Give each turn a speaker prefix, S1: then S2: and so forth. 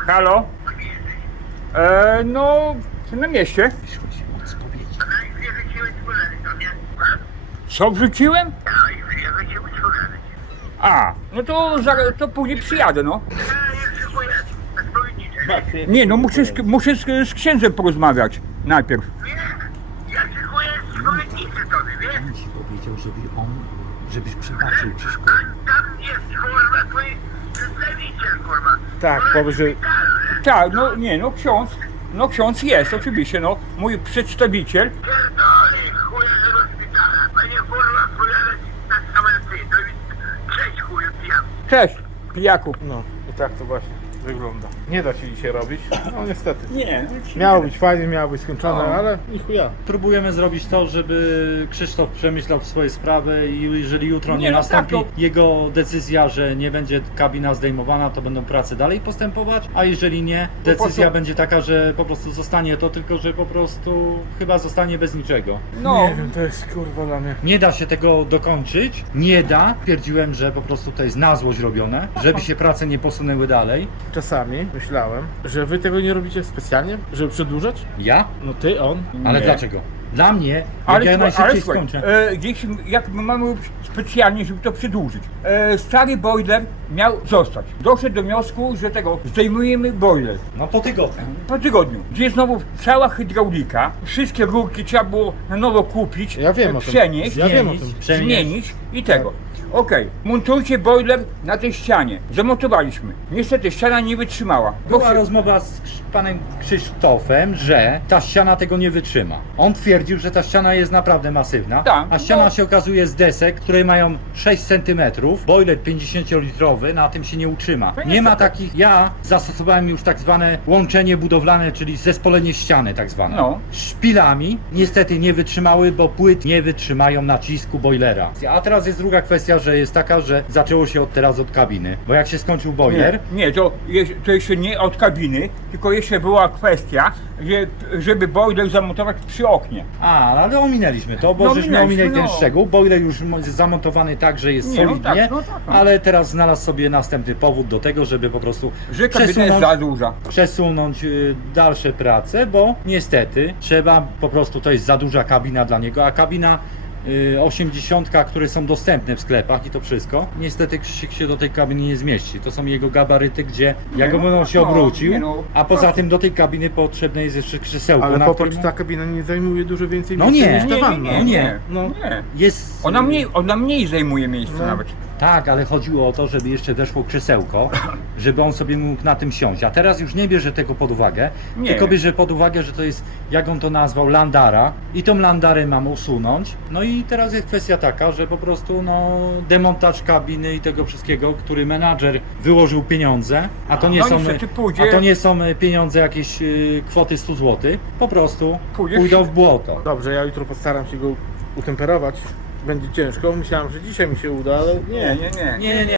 S1: Halo? No, na mieście. Co wrzuciłem? A, no to później przyjadę, no. Nie, no muszę z księdzem porozmawiać najpierw.
S2: On ci powiedział, żebyś przebaczył Krzyszkowi.
S3: Tam jest kurwa twój przedstawiciel kurwa.
S4: Tak, powiedz, że...
S1: Tak, no nie, no ksiądz jest oczywiście, no, mój przedstawiciel.
S3: Pierdolę chuja do szpitala, panie kurwa chuja tak samo jak ty. To jest cześć chuju pijam.
S1: Cześć, pijaku.
S4: No, i tak to właśnie wygląda. Nie da się dzisiaj robić, no niestety.
S1: Nie,
S4: Miało być fajnie, miało być skończone,
S1: No.
S4: ale i chuja.
S2: Próbujemy zrobić to, żeby Krzysztof przemyślał swoje sprawy i jeżeli jutro nie
S1: Nie, no
S2: nastąpi
S1: tak,
S2: jego decyzja, że nie będzie kabina zdejmowana, to będą prace dalej postępować, a jeżeli nie, decyzja będzie taka, że po prostu zostanie to, tylko że po prostu chyba zostanie bez niczego.
S1: no,
S4: Nie wiem, to jest kurwa dla mnie.
S2: Nie da się tego dokończyć, nie da. Twierdziłem, że po prostu to jest na złość robione, żeby się prace nie posunęły dalej.
S4: Czasami myślałem, że wy tego nie robicie specjalnie, żeby przedłużać?
S2: Ja?
S4: No ty, on.
S2: Ale
S1: Nie.
S2: dlaczego? Dla mnie, jak
S1: ale,
S2: ja najszybciej
S1: słuchaj,
S2: skończę.
S1: gdzieś, jak my mamy robić specjalnie, żeby to przedłużyć. Stary boiler miał zostać. Doszedł do wniosku, że zdejmujemy boiler.
S2: No po tygodniu.
S1: Po tygodniu, gdzie znowu cała hydraulika, wszystkie rurki trzeba było na nowo kupić,
S4: Ja wiem o tym.
S1: przenieść,
S4: Ja wiem o tym.
S1: zmienić i tego. Okej, montujcie boiler na tej ścianie. Zamontowaliśmy. Niestety ściana nie wytrzymała.
S2: Była rozmowa z panem Krzysztofem, że ta ściana tego nie wytrzyma. On twierdził, że ta ściana jest naprawdę masywna,
S1: Tak,
S2: a ściana
S1: no.
S2: się okazuje z desek, które mają 6 cm, boiler 50-litrowy, na tym się nie utrzyma.
S1: No
S2: Nie ma
S1: niestety.
S2: takich, ja zastosowałem już tak zwane łączenie budowlane, czyli zespolenie ściany tak zwane.
S1: No.
S2: Szpilami niestety nie wytrzymały, bo płyt nie wytrzymają nacisku boilera. A teraz jest druga kwestia, że jest taka, że zaczęło się teraz od kabiny, bo jak się skończył boiler,
S1: Nie, to jeszcze nie od kabiny, tylko jeszcze była kwestia, żeby boiler zamontować przy oknie.
S2: ale ominęliśmy to, bo
S1: No,
S2: żeśmy ominęli ten
S1: no.
S2: szczegół. Boiler już jest zamontowany tak, że jest
S1: Nie, no
S2: solidnie,
S1: tak, no tak, no.
S2: ale teraz znalazł sobie następny powód do tego, żeby po prostu
S1: Że kabina jest za duża.
S2: przesunąć dalsze prace, bo niestety trzeba po prostu, to jest za duża kabina dla niego, a kabina 80, które są dostępne w sklepach i to wszystko. Niestety Krzysiek się do tej kabiny nie zmieści. To są jego gabaryty, gdzie jak
S1: no,
S2: on się
S1: no,
S2: obrócił,
S1: nie no,
S2: a poza
S1: proszę.
S2: tym do tej kabiny potrzebne jest jeszcze krzesełko.
S4: Ale
S2: na
S4: popatrz,
S2: którym-
S4: ta kabina nie zajmuje dużo więcej
S2: No
S4: miejsca
S2: nie,
S4: niż ta wanna.
S2: No.
S1: nie.
S2: Jest...
S1: Ona mniej zajmuje miejsca
S4: No.
S1: nawet.
S2: Tak, ale chodziło o to, żeby jeszcze weszło krzesełko, żeby on sobie mógł na tym siąść. A teraz już nie bierze tego pod uwagę,
S1: Nie.
S2: tylko bierze pod uwagę, że to jest, jak on to nazwał, landara i tą landarę mam usunąć. No i teraz jest kwestia taka, że po prostu demontaż kabiny i tego wszystkiego, który menadżer wyłożył pieniądze, a to nie,
S1: No
S2: są,
S1: niestety pójdzie-
S2: a to nie są pieniądze jakieś kwoty 100 zł, po prostu
S1: Pójdziesz-
S2: pójdą w błoto.
S4: Dobrze, ja jutro postaram się go utemperować. Będzie ciężko, myślałem, że dzisiaj mi się uda, ale nie.
S1: Nie.
S2: Nie.